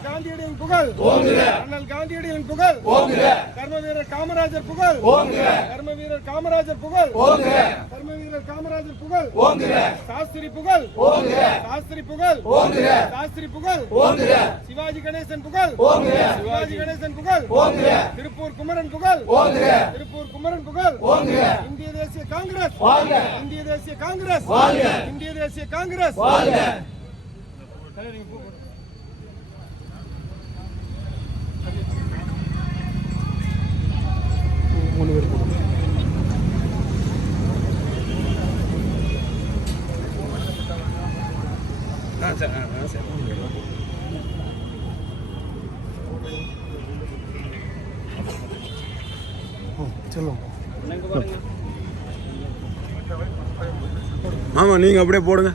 அண்ணல் காந்தியடிகளின் புகழ் அண்ணல் காந்தியடிகளின் புகழ் கர்ம வீரர் காமராஜர் புகழ் கர்ம வீரர் காமராஜர் புகழ் கர்ம வீரர் காமராஜர் புகழ் சாஸ்திரி புகழ் சாஸ்திரி புகழ் சாஸ்திரி புகழ் சிவாஜி கணேசன் புகழ் சிவாஜி கணேசன் புகழ் திருப்பூர் குமரன் புகழ் திருப்பூர் குமரன் புகழ் இந்திய தேசிய காங்கிரஸ் இந்திய தேசிய காங்கிரஸ் இந்திய தேசிய காங்கிரஸ் ஆமா நீங்க அப்படியே போடுங்க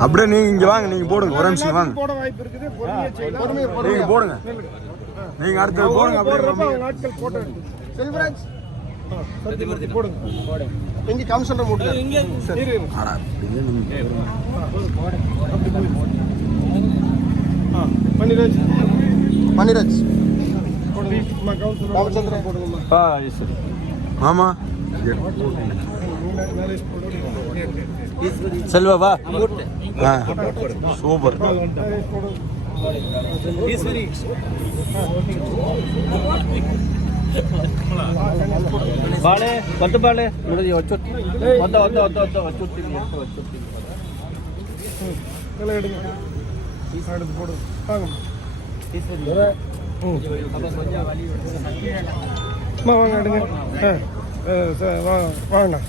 அப்படியே நீங்க இங்க வாங்க நீங்க போடுங்க ஒரு நிமிஷம் வாங்க போட வாய்ப்பு இருக்குது நீங்க போடுங்க நீங்க அடுத்து போடுங்க அப்படியே நாட்கள் போட்டோ செல்வராஜ் போடுங்க இங்க கமிஷனர் மூட்டை இங்க மணிராஜ் மணிராஜ் ராமச்சந்திரன் போடுங்கம்மா மாமா செல்வா வா சூப்பர் ಬಾಳೆ ಬತ್ತು ಬಾಳೆ ನೋಡಿ ಒಚ್ಚೊತ್ತಿ ಒತ್ತ ಒತ್ತ ಒತ್ತ ಒತ್ತ ಒಚ್ಚೊತ್ತಿ ಒಚ್ಚೊತ್ತಿ ಎಲ್ಲ ಇಡುங்க எடுத்து போடு வாங்க வாங்க எடுங்க வாங்கண்ணா